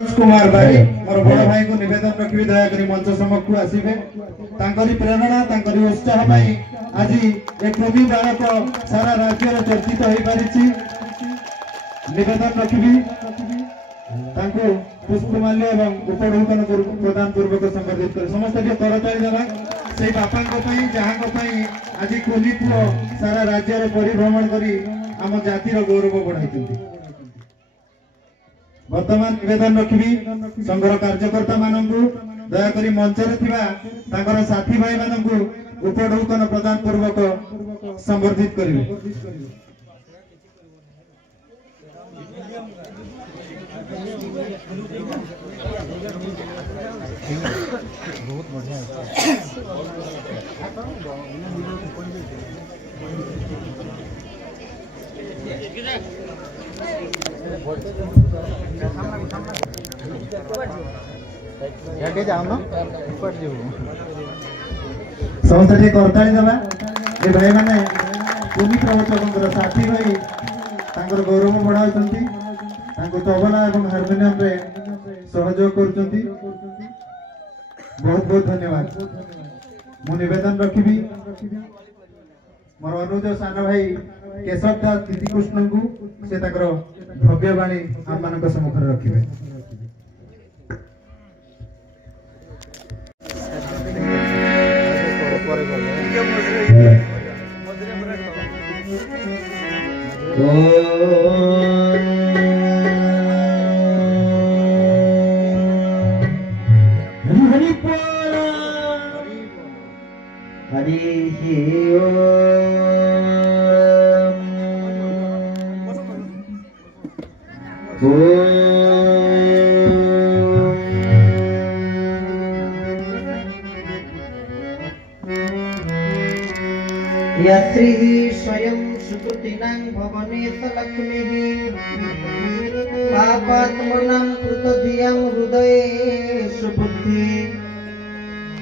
कुमार भाई मोर बड़ भाई को निवेदन रखी दया करी मंच सम्मुख को आसीबे तांकरी प्रेरणा तांकरी उत्साह पाई आज एक कवि बालक सारा राज्य रे चर्चित होई परिछि निवेदन रखी तांको पुष्पमाल्य एवं उपढौकन प्रदान पूर्वक संबर्धित कर समस्त के करताली देबा सेई बापा को पई जहां को पई आज कोली पुओ सारा राज्य रे परिभ्रमण करी हम जाति रो गौरव बढ़ाइछन्ती वर्तमान निवेदन रखी संघर कार्यकर्ता मानू दयाकोरी मंच साथी भाई मानू उपढौकन प्रदान पूर्वक संबर्धित करेंगे। बहुत बढ़िया समस्त करताली देवा ये भाई मैंने भूमि प्रवर्तक साथी भाई गौरव बढ़ाऊँगी तबला और हारमोनियम रे सहयोग कर बहुत बहुत धन्यवाद। मु निवेदन रखी मोर अनुज सान भाई केशव दास दीदी कृष्ण को से भव्य बाणी आम मान सम्मुख रखिए। यत्री स्वयं सुकृतिनां भवनेश लक्ष्मीः पापात्मनां कृतधियां हृदये सुबुद्धि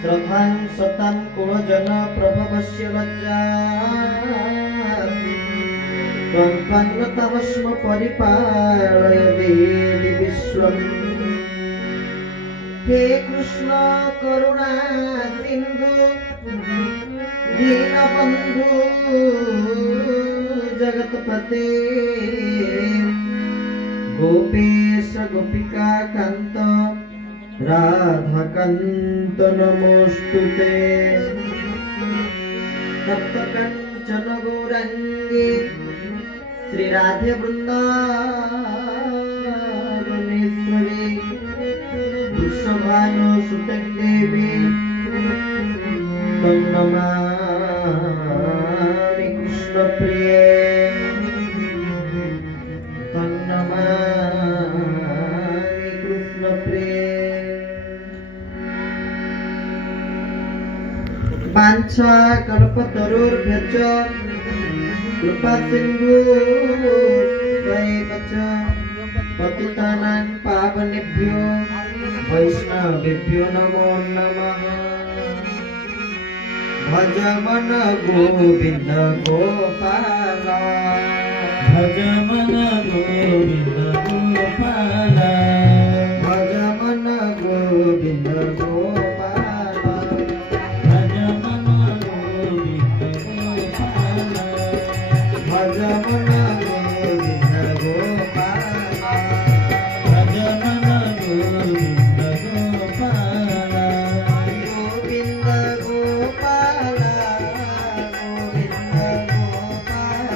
श्रद्धां सतां कुलजन प्रभवस्य लज्जा त्वं पान्नतमस्म परिपालय देवि विश्वम्। हे कृष्ण करुणा सिन्धु दीनबन्धु जगत्पते गोपेश गोपिका कान्त राधाकान्त नमोस्तुते। तप्त काञ्चन गौराङ्गे श्रीराधे वृन्दावनेश्वरी वृषभानुसुते देवी तं नमामि कृष्णप्रिये तं नमामि कृष्णप्रिये। वाञ्छा कल्पतरुर्भ्यश्च कृपा सिन्धुभ्यैव च पतितानां पावनेभ्यो वैष्णवेभ्यो नमो नमः। भज मन गोविंद गोपाल भज मन गोविंद गोपाल भज मन गोविंद गोपाल भज मन गोविंद गोपाल भज मन गोविंद गोपाल भज मन गोविंद गोपाल गोविंद गोपाल गोविंद गोपाल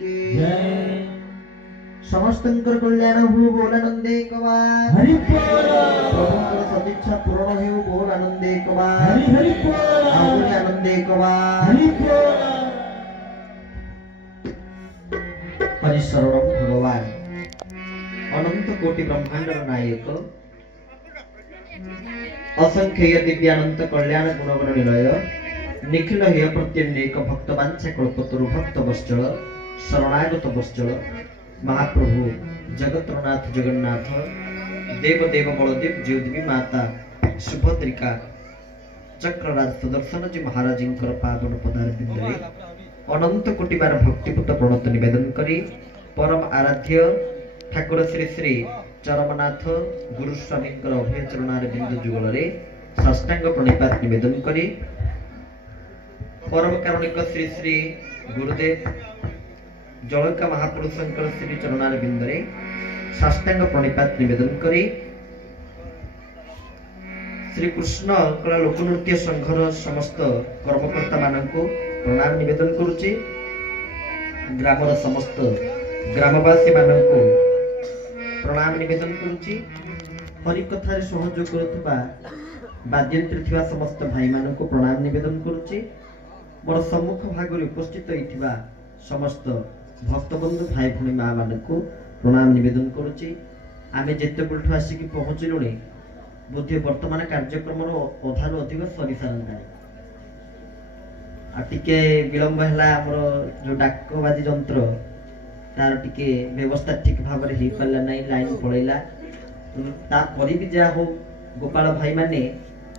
की समस्तंकर कल्याण हो बोल आनंदे कवा प्रभुंकर सदिच्छा पूर्ण हो बोल आनंदे कवा आनंदे कवा हरिशरणम भगवान अनंत कोटि ब्रह्मांडर नायक असंख्य दिव्यानंत कल्याण गुणगण निलय निखिल हेय प्रत्येक भक्तवांछा कल्पतरु भक्त वत्सल शरणागत वत्सल महाप्रभु जगतनाथ जगन्नाथ देव देव बलदेव ज्योतिवी माता सुभद्रिका चक्रराज सुदर्शन जी महाराज पावन पदार बिंदुरे अनंत कोटि बार भक्तिपूत प्रणत निवेदन करी परम आराध्य ठाकुर श्री श्री चरमनाथ गुरुस्वामी अभय चरणार बिंदु जुगल साष्टांग प्रणिपात निवेदन करी परम कारुणिक श्री श्री गुरुदेव जलका महापुरुषंकर श्री चरणार बिंदुरे साष्टांग प्रणिपात निवेदन करी श्री कृष्ण कला लोकनृत्य संघर समस्त कर्मकर्ता मानक प्रणाम निवेदन करुचे ग्रामर समस्त ग्रामवासी मानक प्रणाम निवेदन करुचे हरिकथार सहयोग करुवा बाद्यंत्र थिबा समस्त भाई मानक प्रणाम निवेदन करुचे मोर सम्मुख भाग उपस्थित होइथिबा समस्त भक्तबंधु भाई भणी माँ मानक प्रणाम निवेदन करुचे आमे जेते बेलठु आसिकी पहुँचलुणी बोधे वर्तमान कार्यक्रम अधारू अधिक सरी सारा टिके विलंब है आमर जो डाकबाजी जंत्र तार टिके व्यवस्था ठीक भाव में हो पारा ना लाइन पलैला तापर भी जहाँ हो गोपाल भाई माने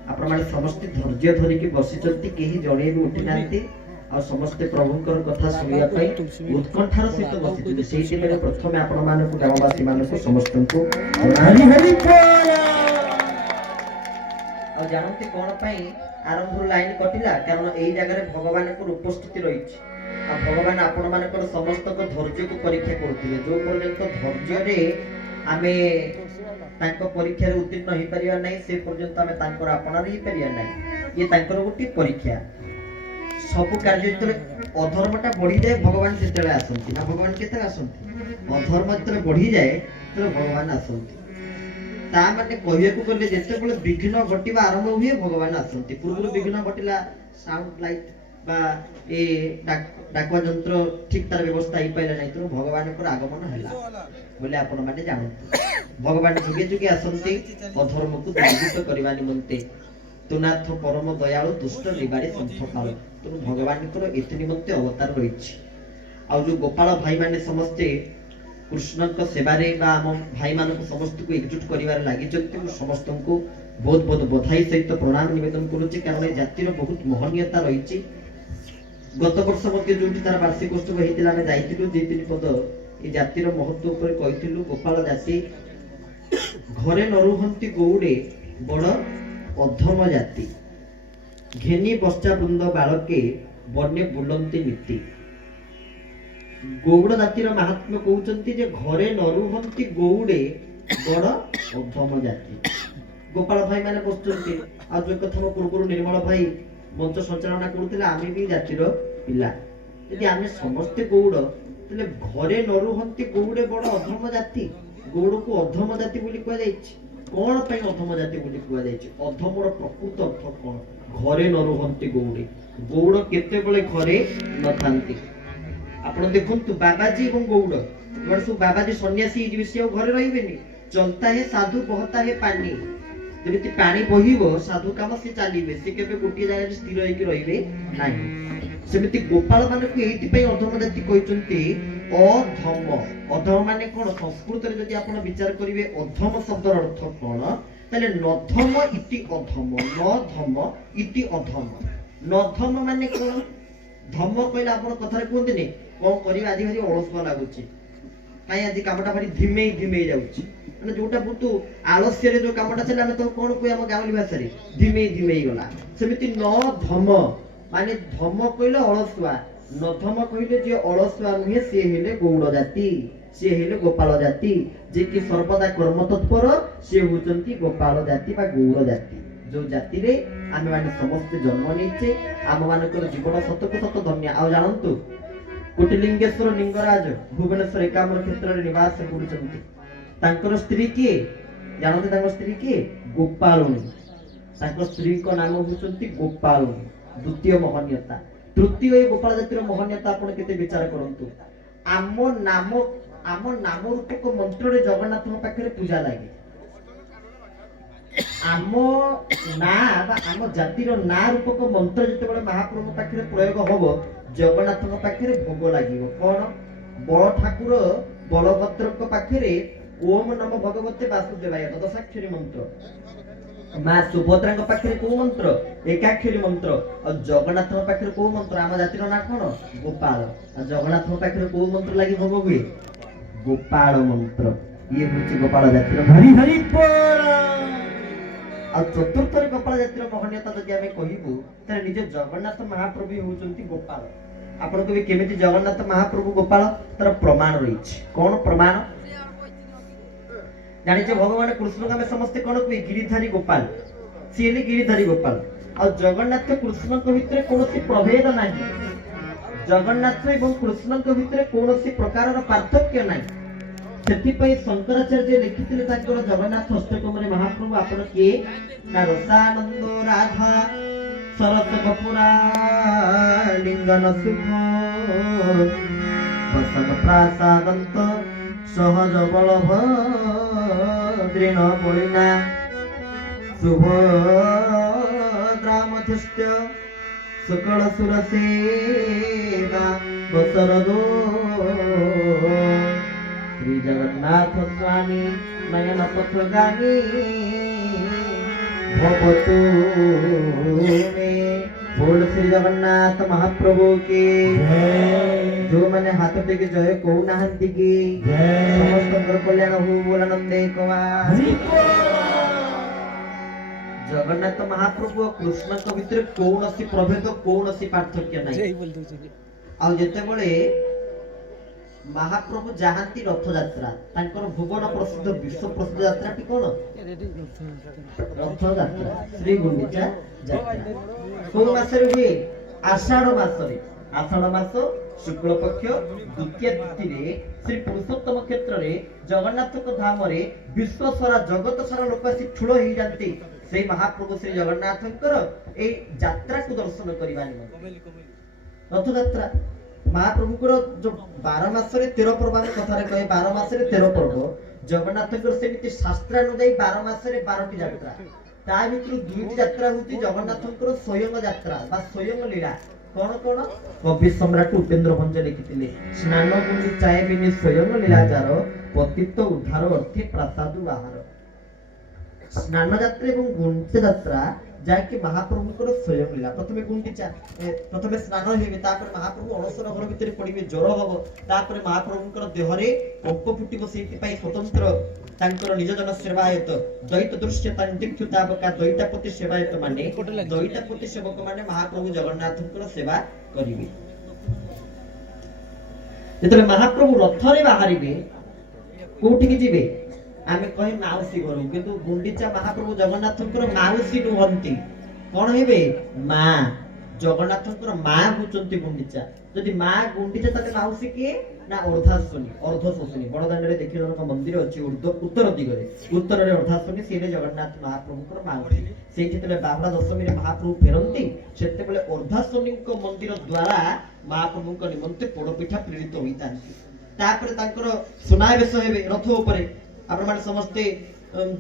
आपण माने समस्त धैर्य धरिकी बसिचंती केही जणे भी उठी नांती आ समस्त प्रभुंकर कथा सुनिया पई उत्कंठार सहित बसिथिले सेही बेले प्रथमे आपण मानकु ग्रामवासी मानकु समस्तंकु हरि हरि बोल आ जानते कोन पई आरंभ लाइन कटिला कारण एही जगह भगवान को उपस्थिति रही आ भगवान आपण मानकर समस्त को धैर्य को परीक्षा करथिले जो पर्यंत धैर्य रे आमे तांको परीक्षा रे उत्तीर्ण होई परिया नै से पर्यंत आमे तांकर आपणार ही परिया नै ये तांकर गोटी परीक्षा सब कार्य अधर्मटा बढ़ी जाए भगवान सेतले आसंती ना भगवान केते आसंती अधर्म जेतले बढ़ी जाए तो भगवान आसंती ता माने कहिया को गले जेते बेले विघ्न घटिबा आरंभ हुए भगवान आसंती पूर्व विघ्न घटिला साउंड लाइट बा ए डाकवा जंत्र ठीक तार व्यवस्था ही पाइला नै तो भगवान को आगमन हैला बोले आपण माने जानत भगवान जुगे जुगे आसंती अधर्म को दूषित करबा निमंते तुनाथ परम दयालु दुष्ट निबारी संथपाल तो भगवान को एते निमंते अवतार रहिछि आ जो गोपाल भाई माने समस्ते कृष्ण को सेवा रे बा हम भाई मानक समस्त को एकजुट करिवार लागि जंती समस्त को बहुत बहुत बधाई सहित प्रणाम निवेदन करूछि कारण ए जातिर बहुत महनीयता रहिछि गत वर्ष मध्ये जोटी तार वार्षिकोत्सव हेतिला ଆମେ जाइतिलु दुई तीन पद ए जातिर महत्व ऊपर कहितिलु गोपाल जाति घरे नरुहंती गौडे बड़ अधम जाति घेनी बच्चा बुंद बालके बन्य बुलंती नीति गौड़ जातिर महात्म्य कहउचंती जे घरे नरुहंती गौडे बड़ अधम जाति गोपाल भाई माने बसचंती आ जो कथा पूर्व निर्मल भाई मंच संचालना करूथिले आमे भी जातिर पिला यदि आमे समस्त गौड़ तले घरे नरुहंती गौडे बड़ अधम जाति गौड़ को अधम जाति बोली कहै जायछि कोन पई अधम जाति बोली कहै जायछि अधमर प्रकृत अर्थ कोन घरे नरुहंती गौडे गौड़ केते बेले घरे नथांती आपण देखंतु बाबाजी एवं गौड़ वर्ष बाबाजी सन्यासी विषय घरे रहिबेनी चलता है साधु बहता है पानी जमिति पानी बहिबो साधु काम से चलीबे से केबे गोटी जाय स्थिर होई के रहिबे नाही सेमिति गोपाल माने को एति पई अधम जाति कहिचंती अधम अधम माने कोन संस्कृत रे जदि आपण विचार करिवे अधम शब्दर अर्थ कोन ताले नधम इति अधम नधम इति अधम नधम माने कोन धम कहले आपण कथा रे कोन दिने कोन करिवा आदि भारी अलसवा लागुची काई आदि कामटा भारी धिमेई धिमेई जाउची माने जोटा बुतु आलस्य रे जो कामटा चले हम तो कोन कोइ हम गावली भाषा रे धिमेई धिमेई गला सेमिति न धम माने धम कहले अलसवा नधम कहले जे अलसवा नुहे से हेले गौड़ जाति से हेले गोपाल जाति जे कि सर्वदा कर्म तत्पर से होचंती गोपाल जाति बा गौड़ जाति जो जाति रे आमे माने समस्त जन्म नेचे आम मानकर जीवन सतको सत धन्य आ जानंतु कोटिलिंगेश्वर लिंगराज भुवनेश्वर एकाम्र क्षेत्र रे निवास करुचंती तांकर स्त्री किए जानते तांकर स्त्री किए गोपालनी तांकर स्त्री को नाम होचंती गोपालनी द्वितीय महन्यता तृतीय गोपाल जातिर महन्यता आपण केते विचार करंतु आम नाम रूपक मंत्र रे जगन्नाथ पाखरे पूजा लागे आम ना बा आम जातिर ना रूपक मंत्र जेतेबेले महाप्रभु पाखरे प्रयोग होबो जगन्नाथ पाखरे भोग लागिवो कोन बड़ ठाकुर बलभद्र पाखरे ओम नमो भगवते वासुदेवाय दशाक्षरी मंत्र मां सुभद्रा पाखरे को मंत्र एकाक्षरी मंत्र और जगन्नाथ पाखरे को मंत्र आम जातिर ना कोन गोपाल और जगन्नाथ पाखरे को मंत्र लागि भोग हुए गोपाल मंत्र ये होची गोपाल जातिर हरि हरि बोल आ चतुर्थ रे गोपाल जातिर महन्यता जदि आमे कहिबु त निजे जगन्नाथ महाप्रभु होचंती गोपाल आपण कबि केमिति जगन्नाथ महाप्रभु गोपाल तर प्रमाण रहिछि कोन प्रमाण जानिछे भगवान कृष्ण का समस्त कोन कहि गिरिधारी गोपाल सीली गिरिधारी गोपाल और जगन्नाथ कृष्ण को भितरे कोनोसी प्रभेद नाही जगन्नाथ एवं कृष्ण को भितरे कोनोसी प्रकारर पार्थक्य नाही सेतिपई शंकराचार्य लिखिथिले ताकर जगन्नाथ अष्टकम रे महाप्रभु आपण के ना रसानंद राधा सरस कपुरा लिंगन सुख वसन प्रासादंत सहज बलभ दृण बलिना सुभद्रा मध्यस्थ सकल सुरसेवा बसरदो श्री जगन्नाथ स्वामी नयन पथगामी भवतु मे बोल श्री जगन्नाथ महाप्रभु की जो मैंने हाथ टेके जय कहू नाहंती की समस्त कल्याण हो बोला नंदे कुमार जगन्नाथ महाप्रभु और कृष्ण को भितर कौनसी प्रभेद कौनसी पार्थक्य नहीं आ जेतेबेले महाप्रभु जाहांती रथ यात्रा तांकर भुवन प्रसिद्ध विश्व प्रसिद्ध यात्रा टी कोन रथ यात्रा श्री गुंडीचा यात्रा को मासरे हुए आषाढ़ मास शुक्ल पक्ष द्वितीय तिथि रे श्री पुरुषोत्तम क्षेत्र रे जगन्नाथ को धाम रे विश्व सारा जगत सारा लोक आसी ठुलो ही जानती से महाप्रभु श्री जगन्नाथंकर ए यात्रा को दर्शन करबा रथ यात्रा महाप्रभुकर जो 12 मासरे 13 पर्व कथा रे कहे 12 मासरे 13 पर्व जगन्नाथकर सेमिति शास्त्रानुसार 12 मासरे 12टी यात्रा ता भितर दुईटी यात्रा होती जगन्नाथकर स्वयं यात्रा बा स्वयं लीला कोन कोन कवि सम्राट उपेंद्र भंज लिखिथिले स्नान गुंडी चाय बिनी स्वयं लीलाचार पतित उद्धार अर्थे प्रसाद आहार स्नान यात्रा एवं गुंडीचा यात्रा जाके महाप्रभुकर स्वयं लीला प्रथमे गुंडीचा प्रथमे स्नान हेबे तापर महाप्रभु अणसर घर भितर पड़िबे ज्वर हबो तापर महाप्रभुकर देहरे कंप फुटिबो सेति पई स्वतंत्र तांकर निज जन सेवायत दैत दृश्य तांतिक्षुताबका दैतापति सेवायत माने दैतापति सेवक माने महाप्रभु जगन्नाथकर सेवा करिवे जेतले महाप्रभु रथरे बाहरिबे कोठी की जिबे आमे कहि माउसी घरु किंतु गुंडीचा महाप्रभु जगन्नाथकर माउसी नुहंती कोन हेबे मां जगन्नाथकर मां हुचंती गुंडीचा जदि मां गुंडीचा तके माउसी के ना अर्धाश्वनी बड़दांड रे देखि जनक मंदिर अछि उत्तर दिगरे उत्तर रे अर्धाश्वनी सेले जगन्नाथ महाप्रभुकर माउसी सेठी तले बाबरा दशमी रे महाप्रभु फेरंती सेते बेले अर्धाश्वनी को मंदिर द्वारा महाप्रभु को निमंते पोड़पिठा प्रेरित होइतांती तापर तांकर सुनावेश हेबे रथ ऊपर आपण माने समस्ते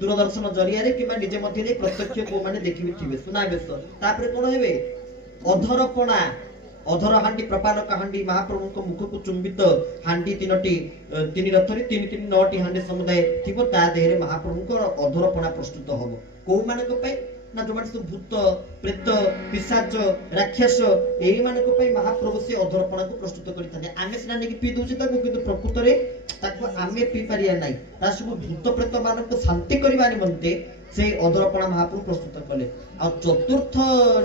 दूरदर्शन जरिया रे किबा निजे मध्ये रे प्रत्यक्ष को माने देखि थिबे सुनावेश तापर कोन हेबे अधरपणा अधर हांडी प्रपालक हांडी महाप्रभु को मुख को चुंबित हांडी तीनटी तीन रथरे तीन तीन नौटी हांडी समुदाय थिबो ता देहरे महाप्रभु को अधरपणा प्रस्तुत होबो को माने को पई ना जो माने भूत प्रेत पिशाच राक्षस एही माने को पई महाप्रभु से अधरपणा को प्रस्तुत करिथाने आमे सिना नेकी पी दोछि ताको किंतु प्रकृत रे ताको आमे पी पारिया नै ता सब भूत प्रेत मान को शांति करबा निमंते से अधरपणा महाप्रभु प्रस्तुत कले आ चतुर्थ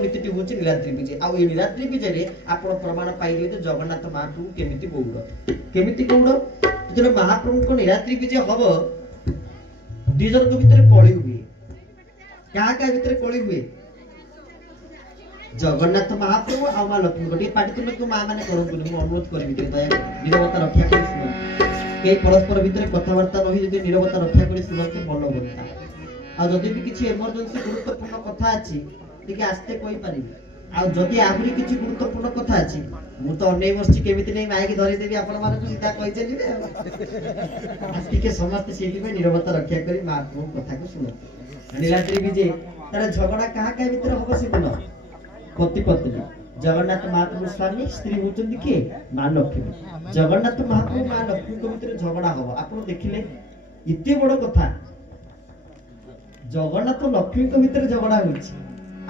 नीतिटी होछि नीलाद्री विजय आ ए नीलाद्री विजय रे आपण प्रमाण पाइले जे जगन्नाथ महाप्रभु केमिति गौड़ जने महाप्रभु को नीलाद्री विजय हबो दुई जन के भीतर कଳି हुए क्या क्या भीतर कଳି हुए ଜଗନ୍ନାଥ ମହାପ୍ରଭୁ ଆଉ ମା ଲକ୍ଷ୍ମୀ ଗୋଟିଏ ପାଟିତୁଣ୍ଡକୁ ମା ମାନେ କରନ୍ତୁନି, ମୁଁ ଅନୁରୋଧ କରିବି ଟିକେ ଦୟା ନିରବତା ରକ୍ଷା କରି ଶୁଣନ୍ତୁ। କେହି ପରସ୍ପର ଭିତରେ କଥାବାର୍ତ୍ତା ରହି ଯଦି ନିରବତା ରକ୍ଷା କରି ଶୁଣନ୍ତି ଭଲ ହୁଅନ୍ତା। ଆଉ ଯଦି ବି କିଛି ଏମର୍ଜେନ୍ସି ଗୁରୁତ୍ୱପୂର୍ଣ୍ଣ କଥା ଅଛି ଟିକେ ଆସ୍ତେ କହିପାରିବେ। ଆଉ ଯଦି ଆହୁରି କିଛି ଗୁରୁତ୍ୱପୂର୍ଣ୍ଣ କଥା ଅଛି ମୁଁ ତ ଅନେଇ ବସିଛି କେମିତି ନେଇ ମାଇକି ଧରିଦେବି ଆପଣମାନଙ୍କୁ ସିଧା କହିଚାଲିବେ ଆଉ। ଟିକେ ସମସ୍ତେ ସେଇଥିପାଇଁ ନିରବତା ରକ୍ଷା କରି ମା ପ୍ରଭୁ କଥାକୁ ଶୁଣନ୍ତି। ନୀଳାଦ୍ରି ବିଜେ ତାର ଝଗଡା କାହା କାହା ଭିତରେ ହବ ସେଦିନ? ପତି ପତ୍ନୀ, ଜଗନ୍ନାଥ ମହାପ୍ରଭୁ ସ୍ୱାମୀ, ସ୍ତ୍ରୀ ହଉଛନ୍ତି କିଏ? ମା ଲକ୍ଷ୍ମୀ। ଜଗନ୍ନାଥ ମହାପ୍ରଭୁ ମା ଲକ୍ଷ୍ମୀଙ୍କ ଭିତରେ ଝଗଡା ହବ। ଆପଣ ଦେଖିଲେ ଏତେ ବଡ କଥା, ଜଗନ୍ନାଥ ଲକ୍ଷ୍ମୀଙ୍କ ଭିତରେ ଝଗଡା ହଉଛି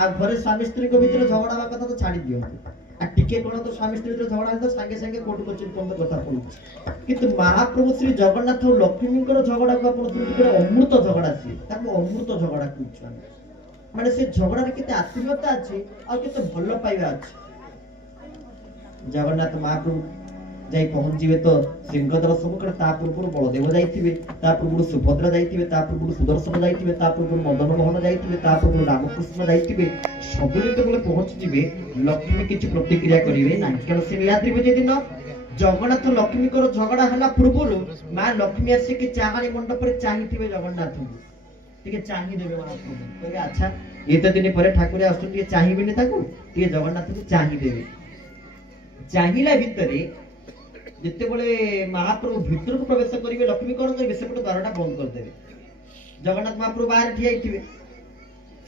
ଆଉ ଘରେ ସ୍ୱାମୀ ସ୍ତ୍ରୀଙ୍କ ଭିତରେ ଝଗଡା ହବା କଥା ତ ଛାଡି ଦିଅନ୍ତୁ। ଆଉ ଟିକେ କଣ ତ ସ୍ୱାମୀ ସ୍ତ୍ରୀ ଭିତରେ ଝଗଡା ହେଲେ ତ ସାଙ୍ଗେ ସାଙ୍ଗେ କୋର୍ଟ କଚେରୀ ପର୍ଯ୍ୟନ୍ତ କଥା ପଡୁଛି। କିନ୍ତୁ ମହାପ୍ରଭୁ ଶ୍ରୀ ଜଗନ୍ନାଥ ଓ ଲକ୍ଷ୍ମୀଙ୍କର ଝଗଡାକୁ ଆପଣ ଶୁଣିବେ ଅମୃତ ଝଗଡା, ସିଏ ତାକୁ ଅମୃତ ଝଗଡା କହୁଛୁ ଆମେ। ମାନେ ସେ ଝଗଡାରେ କେତେ ଆତ୍ମୀୟତା ଅଛି ଆଉ କେତେ ଭଲ ପାଇବା ଅଛି। ଜଗନ୍ନାଥ ମହାପ୍ରଭୁ ଯାଇ ପହଞ୍ଚିବେ ତ ସିଂହଦ୍ୱାର ସମ୍ମୁଖରେ, ତା ପୂର୍ବରୁ ବଳଦେବ ଯାଇଥିବେ, ତା ପୂର୍ବରୁ ସୁଭଦ୍ରା ଯାଇଥିବେ, ତା ପୂର୍ବରୁ ସୁଦର୍ଶନ ଯାଇଥିବେ, ତା ପୂର୍ବରୁ ମଦନ ମୋହନ ଯାଇଥିବେ, ତା ପୂର୍ବରୁ ରାମକୃଷ୍ଣ ଯାଇଥିବେ। ସବୁ ଯେତେବେଳେ ପହଞ୍ଚିଯିବେ ଲକ୍ଷ୍ମୀ କିଛି ପ୍ରତିକ୍ରିୟା କରିବେ ନାହିଁ, କାରଣ ସେ ନୀଳାଦ୍ରି ବିଜେ ଦିନ ଜଗନ୍ନାଥ ଲକ୍ଷ୍ମୀଙ୍କର ଝଗଡା ହେଲା ପୂର୍ବରୁ ମା ଲକ୍ଷ୍ମୀ ଆସିକି ଚାହାଣୀ ମଣ୍ଡପରେ ଚାହିଁଥିବେ ଜଗନ୍ନାଥଙ୍କୁ, ଟିକେ ଚାହିଁଦେବେ ମହାପ୍ରଭୁ, କହିବେ ଆଚ୍ଛା ଏତେ ଦିନ ପରେ ଠାକୁର ଆସୁଛନ୍ତି ଟିକେ ଚାହିଁବେନି, ତାକୁ ଟିକେ ଜଗନ୍ନାଥଙ୍କୁ ଚାହିଁଦେବେ। ଚାହିଁଲା ଭିତରେ ଯେତେବେଳେ ମହାପ୍ରଭୁ ଭିତରକୁ ପ୍ରବେଶ କରିବେ ଲକ୍ଷ୍ମୀ କଣ କରିବେ? ସେପଟେ ଦ୍ୱାରଟା ବନ୍ଦ କରିଦେବେ। ଜଗନ୍ନାଥ ମହାପ୍ରଭୁ ବାହାରେ ଠିଆ ହେଇଥିବେ,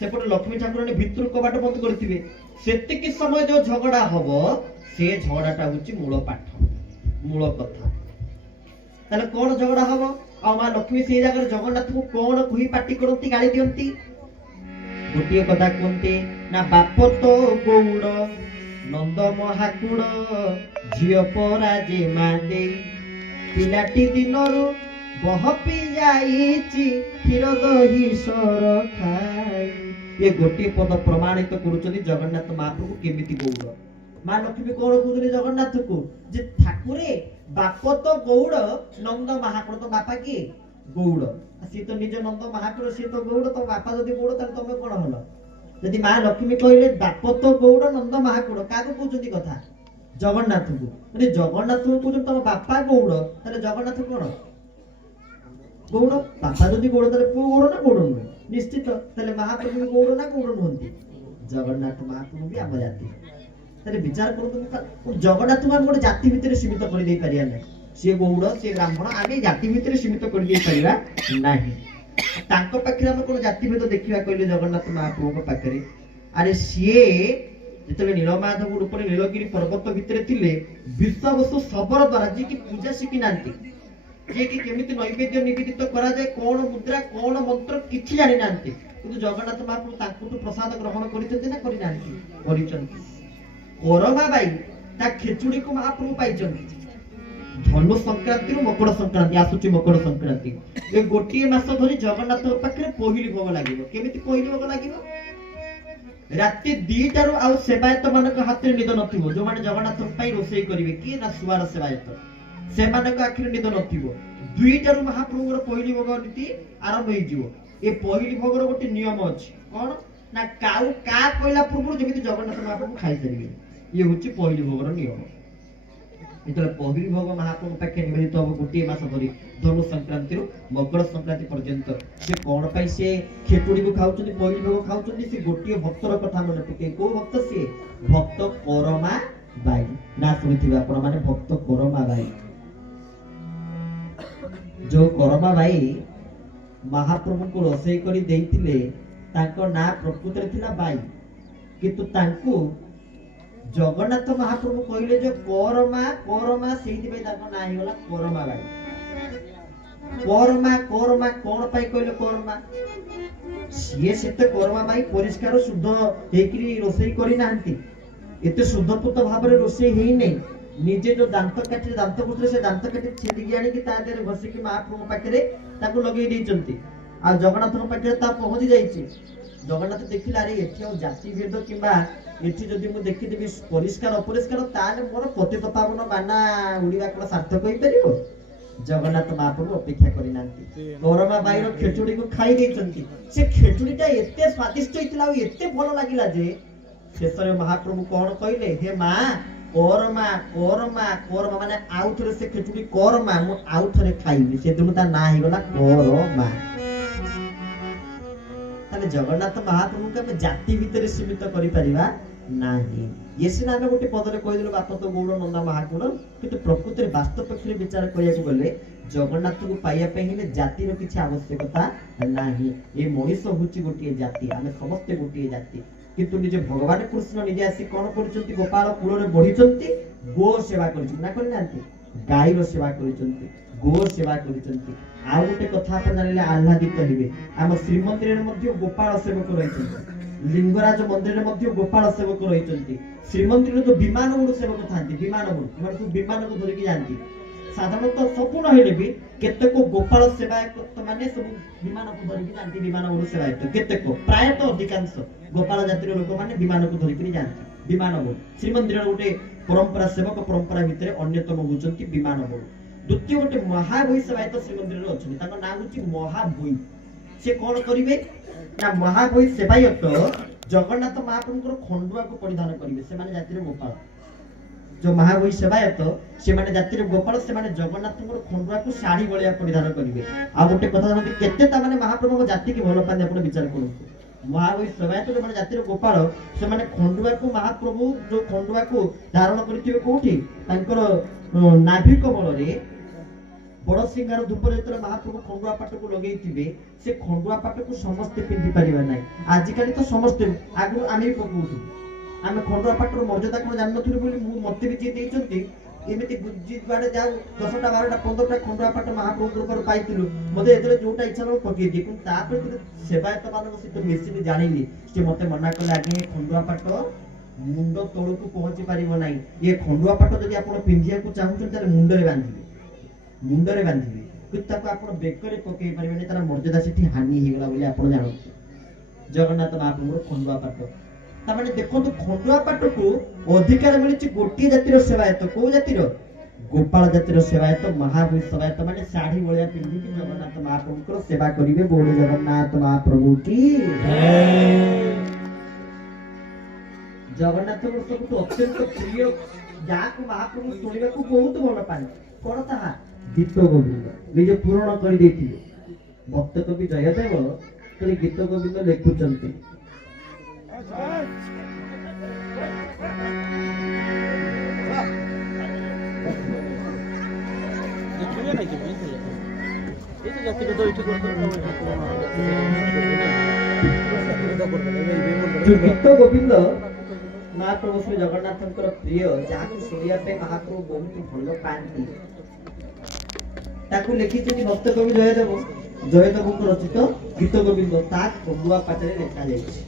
ସେପଟେ ଲକ୍ଷ୍ମୀ ଠାକୁରାଣୀ ଭିତରୁ କବାଟ ବନ୍ଦ କରିଥିବେ। ସେତିକି ସମୟ ଯୋଉ ଝଗଡା ହବ ସେ ଝଗଡାଟା ହଉଛି ମୂଳ ପାଠ, ମୂଳ କଥା। ତାହେଲେ କଣ ଝଗଡା ହବ? ଆଉ ମା ଲକ୍ଷ୍ମୀ ସେଇ ଜାଗାରେ ଜଗନ୍ନାଥଙ୍କୁ କଣ କହି ପାଟି କରନ୍ତି, ଗାଳି ଦିଅନ୍ତି? ଗୋଟିଏ କଥା କୁହନ୍ତି ନା, ବାପ ତ ଗୌଡ଼ ନନ୍ଦ ମହାକୁଳ ଝିଅ ପରା ଯେ ମା ଦେଇ, ପିଲାଟି ଦିନରୁ ବହପି ଯାଇଛି କ୍ଷୀର ଦହି ସର ଖାଇ। ଏ ଗୋଟିଏ ପଦ ପ୍ରମାଣିତ କରୁଛନ୍ତି ଜଗନ୍ନାଥ ମହାପ୍ରଭୁ କେମିତି ଗୌଡ଼। ମା ଲକ୍ଷ୍ମୀ କଣ କହୁଥିଲେ ଜଗନ୍ନାଥକୁ? ଯେ ଠାକୁରେ ବାପ ତ ଗୌଡ଼ ନନ୍ଦ ମହାକୁଳ, ତ ବାପା କିଏ? ଗୌଡ଼। ସିଏ ତ ନିଜ ନନ୍ଦ ମହାକୁଳ, ସିଏ ତ ଗୌଡ଼, ତ ବାପା ଯଦି ଗୌଡ଼ ତାହେଲେ ତମେ କଣ ହଲ? ଯଦି ମା ଲକ୍ଷ୍ମୀ କହିଲେ ବାପ ତ ଗୌଡ଼ ନନ୍ଦ ମହାକୁଳ, କାହାକୁ କହୁଛନ୍ତି କଥା? ଜଗନ୍ନାଥଙ୍କୁ। ଯଦି ଜଗନ୍ନାଥଙ୍କୁ କହୁଛନ୍ତି ତମ ବାପା ଗୌଡ଼, ତାହେଲେ ଜଗନ୍ନାଥ କଣ? ଗୌଡ଼। ବାପା ଯଦି ଗୌଡ଼ ତାହେଲେ ପୁଅ ଗୌଡ଼ ନା ଗୌଡ଼ ନୁହେଁ? ନିଶ୍ଚିତ। ତାହେଲେ ମହାପ୍ରଭୁ ଗୌଡ଼ ନା ଗୌଡ଼ ନୁହନ୍ତି? ଜଗନ୍ନାଥ ମହାପ୍ରଭୁ ବି ଆମ ଜାତି। ତାହେଲେ ବିଚାର କରନ୍ତୁ, ଜଗନ୍ନାଥଙ୍କୁ ଆମେ ଗୋଟେ ଜାତି ଭିତରେ ସୀମିତ କରିଦେଇ ପାରିବା ନାହିଁ। ସିଏ ଗୌଡ଼, ସିଏ ବ୍ରାହ୍ମଣ, ଆମେ ଜାତି ଭିତରେ ସୀମିତ କରିଦେଇ ପାରିବା ନାହିଁ। ତାଙ୍କ ପାଖରେ ଆମେ କଣ ଜାତି ଭେଦ ଦେଖିବା କହିଲେ? ଜଗନ୍ନାଥ ମହାପ୍ରଭୁଙ୍କ ପାଖରେ ଆରେ ସିଏ ଯେତେବେଳେ ନୀଳମାଧବ ରୂପରେ ନୀଳଗିରି ପର୍ବତ ଭିତରେ ଥିଲେ, ବିଶ୍ୱାବସୁ ଶବର ଦ୍ୱାରା, ଯିଏକି ପୂଜା ଶିଖି ନାହାନ୍ତି, ଯିଏକି କେମିତି ନୈବେଦ୍ୟ ନିବେଦିତ କରାଯାଏ, କଣ ମୁଦ୍ରା, କଣ ମନ୍ତ୍ର କିଛି ଜାଣିନାହାନ୍ତି, କିନ୍ତୁ ଜଗନ୍ନାଥ ମହାପ୍ରଭୁ ତାଙ୍କଠୁ ପ୍ରସାଦ ଗ୍ରହଣ କରିଛନ୍ତି ନା କରିନାହାନ୍ତି? କରିଛନ୍ତି। କରମା ବାଇ ତା ଖେଚୁଡିକୁ ମହାପ୍ରଭୁ ପାଇଛନ୍ତି। ଧନୁ ସଂକ୍ରାନ୍ତିରୁ ମକର ସଂକ୍ରାନ୍ତି ଆସୁଛି, ମକର ସଂକ୍ରାନ୍ତି ଏ ଗୋଟିଏ ମାସ ଧରି ଜଗନ୍ନାଥଙ୍କ ପାଖରେ ପହିଲି ଭୋଗ ଲାଗିବ। କେମିତି ପହିଲି ଭୋଗ ଲାଗିବ? ରାତି 2ଟାରୁ ଆଉ ସେବାୟତ ମାନଙ୍କ ହାତରେ ନିଦ ନଥିବ। ଯୋଉମାନେ ଜଗନ୍ନାଥଙ୍କ ପାଇଁ ରୋଷେଇ କରିବେ, କିଏ ନା ସୁଆର ସେବାୟତ, ସେମାନଙ୍କ ଆଖିରେ ନିଦ ନଥିବ। 2ଟାରୁ ମହାପ୍ରଭୁଙ୍କର ପହିଲି ଭୋଗ ନୀତି ଆରମ୍ଭ ହେଇଯିବ। ଏ ପହିଲି ଭୋଗର ଗୋଟେ ନିୟମ ଅଛି, କଣ ନା କାଉ କା କହିଲା ପୂର୍ବରୁ ଯେମିତି ଜଗନ୍ନାଥ ମହାପ୍ରଭୁ ଖାଇସାରିବେ। ଇଏ ହଉଛି ପହିଲି ଭୋଗର ନିୟମ। ଯେତେବେଳେ ପହିଲି ଭୋଗ ମହାପ୍ରଭୁ ପାଖେ ନିବେଦିତ ହବ ଗୋଟିଏ ମାସ ଧରି, ଧନୁ ସଂକ୍ରାନ୍ତିରୁ ମକର ସଂକ୍ରାନ୍ତି ପର୍ଯ୍ୟନ୍ତ, ସେ କଣ ପାଇଁ ସେ ଖେଚୁଡିକୁ ଖାଉଛନ୍ତି, ପହିଲି ଭୋଗ ଖାଉଛନ୍ତି? ସେ ଗୋଟିଏ ଭକ୍ତର କଥା ମନେ ପକେଇ। କୋଉ ଭକ୍ତ ସିଏ? ଭକ୍ତ କରମା ବାଇ। ନା ଶୁଣିଥିବେ ଆପଣ ମାନେ, ଭକ୍ତ କରମା ବାଇ। ଯୋଉ କରମା ବାଇ ମହାପ୍ରଭୁଙ୍କୁ ରୋଷେଇ କରି ଦେଇଥିଲେ, ତାଙ୍କ ନାଁ ପ୍ରକୃତରେ ଥିଲା ବାଇ, କିନ୍ତୁ ତାଙ୍କୁ ଜଗନ୍ନାଥ ମହାପ୍ରଭୁ କହିଲେ ଯେ କରମା, କରମା, ସେଇଥିପାଇଁ ତାଙ୍କ ନାଁ ହେଇଗଲା କରମା ବାଇ। କରମା, କରମା କଣ ପାଇଁ କହିଲେ କରମା? ସିଏ ସେତେ କରମା ବାଇ ପରିଷ୍କାର ଶୁଦ୍ଧ ହେଇକିରି ରୋଷେଇ କରିନାହାନ୍ତି, ଏତେ ଶୁଦ୍ଧପୂତ ଭାବରେ ରୋଷେଇ ହେଇନାହିଁ। ନିଜେ ଯୋଉ ଦାନ୍ତ କାଠିରେ ଦାନ୍ତ କରୁଥିଲେ, ସେ ଦାନ୍ତ କାଠି ଛେଦିକି ଆଣିକି ତା ଦେହରେ ଘଷିକି ମହାପ୍ରଭୁଙ୍କ ପାଖରେ ତାକୁ ଲଗେଇ ଦେଇଛନ୍ତି। ଆଉ ଜଗନ୍ନାଥଙ୍କ ପାଖରେ ତା ପହଞ୍ଚି ଯାଇଛି। ଜଗନ୍ନାଥ ଦେଖିଲେ, ଆରେ ଏଠି ଆଉ ଜାତି ଭେଦ କିମ୍ବା ଏଠି ଯଦି ମୁଁ ଦେଖିଦେବି ପରିଷ୍କାର ଅପରିଷ୍କାର, ତାହେଲେ ମୋର ପତିତ ପାବନ ବାନା ଉଡିବା କଣ ସାର୍ଥକ ହେଇପାରିବ? ଜଗନ୍ନାଥ ମହାପ୍ରଭୁ ଅପେକ୍ଷା କରିନାହାନ୍ତି, କରମା ବାଇର ଖେଚୁଡିକୁ ଖାଇ ଦେଇଛନ୍ତି। ସେ ଖେଚୁଡିଟା ଏତେ ସ୍ୱାଦିଷ୍ଟ ହେଇଥିଲା ଆଉ ଏତେ ଭଲ ଲାଗିଲା ଯେ शेषरे महाप्रभु कौन कहले हे मां कोरमा माने आउ थरे से खेचुड़ी कोरमा मु आउ थरे खाइबी से दिन ता ना हिगला कोरमा ताले जगन्नाथ महाप्रभु के हम जाति भीतर सीमित करि परिबा नाही ये सिना हम गोटे पदरे कहि देलो बाप तो गौड़ नंदा महागुण किंतु प्रकृति वास्तव पक्षरे विचार करिया को गले जगन्नाथ को पाइया पे ही जाति रो किछि आवश्यकता नाही ए मनीष होची गोटे जाति आमे समस्त गोटे जाति किंतु निजे भगवान कृष्ण निजे आसी कोन करचंती गोपाल कुल रे बढ़िचंती गो सेवा करचंती ना करि नांती गाय रो सेवा करचंती गो सेवा करचंती आ गोटे कथा आपण जानिले आह्लादित हेबे हम श्रीमंदिर रे मध्ये गोपाल सेवक रहिचंती लिंगराज मंदिर रे मध्ये गोपाल सेवक रहिचंती श्रीमंदिर रे जो विमान उड़ सेवक थांती विमान उड़ मतलब विमान को धरि के जानती साधारणतः सब न हेले भी केतेक गोपाल सेवायत माने सब विमान को धरि के जानती विमान उड़ सेवायत केतेक प्रायतः अधिकांश गोपाल जातिर लोक माने विमान को धरि के जानती विमान उड़ श्रीमंदिर गोटे परंपरा सेवक परंपरा भितर अन्यतम होचंती विमान उड़ द्वितीय गोटे महाभोई सेवायत श्रीमंदिर रे अछि ताको नाम होची महाभोई से कोन करिवे ना महाभोई सेवायत जगन्नाथ महाप्रभुଙ୍କର खंडुआ को परिधान करिवे से माने जातिर गोपाल जो महाभोई सेवायत से माने जातिर गोपाल से माने जगन्नाथଙ୍କର खंडुआ को साड़ी बलिया परिधान करिवे आ गोटे कथा जानते केते ता माने महाप्रभु जाति के भलो पाने आपण विचार करु महाभोई सेवायत जो माने जातिर गोपाल से माने खंडुआ को महाप्रभु जो खंडुआ को धारण करथिवे कोठी तांकर नाभिक बल रे बड़ सिंगार धूप जेतरे महाप्रभु खंडुआ पाट को लगेइथिबे से खंडुआ पाट को समस्त पिंधि परिबा नै आजिकाली तो समस्त आगु आमे भी पकउथु आमे खंडुआ पाट रो मर्यादा कोन जान नथिबे बोली मते भी जे देइचंती एमिति गुज्जी बाडे जाऊ 10टा 12टा 15टा खंडुआ पाट महाप्रभु ऊपर पाइतिलु मते एतरे जोटा इच्छा न पकई दे पण तापर सेवायत मानक सहित मिसिनि जानिली से मते मना कले आगे खंडुआ पाट मुंड तळकु पहुंची परिबो नै ये खंडुआ पाट जदि आपण पिंधिया को चाहू ताले मुंडरे बांधिबे किंतु ताको आपण बेकरे पकई परिबे नै तार मर्यादा सेठी हानि हिगला बोली आपण जानत जगन्नाथ महाप्रभु खंडुआ पाट ता माने देखो तो खंडुआ पाट को अधिकार मिलिछि गोटी जातिर सेवायत को जातिर गोपाल जातिर सेवायत महाभोई सेवायत माने साड़ी बलिया पिंधि कि जगन्नाथ महाप्रभु सेवा करिवे बोल जगन्नाथ महाप्रभु की जय जगन्नाथ सबको अत्यंत प्रिय जाको महाप्रभु सुनिबा को बहुत भल पाए कोन ताहा गीत गोविंद निजे पूर्ण कर देथिले भक्त कवि जयदेव तले गीत गोविंद लेखुचंती गीत गोविंद महाप्रभु श्री जगन्नाथंकर प्रिय जाको सुनिया पे महाप्रभु बहुत भल पाती ताकू लिखिछथि भक्त कवि जयदेव को रचित गीत गोविंद ता खंडुआ पाटरे लेखा जायछि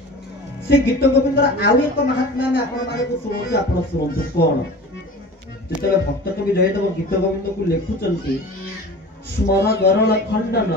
से गीत गोविंदर आउ एक महात्मा में आपण माने को सुनछु आपण सुनନ୍ତୁ कोन जेतले भक्त कवि जयदेव गीत गोविंद को लेखुचंती स्मर गरल खंडन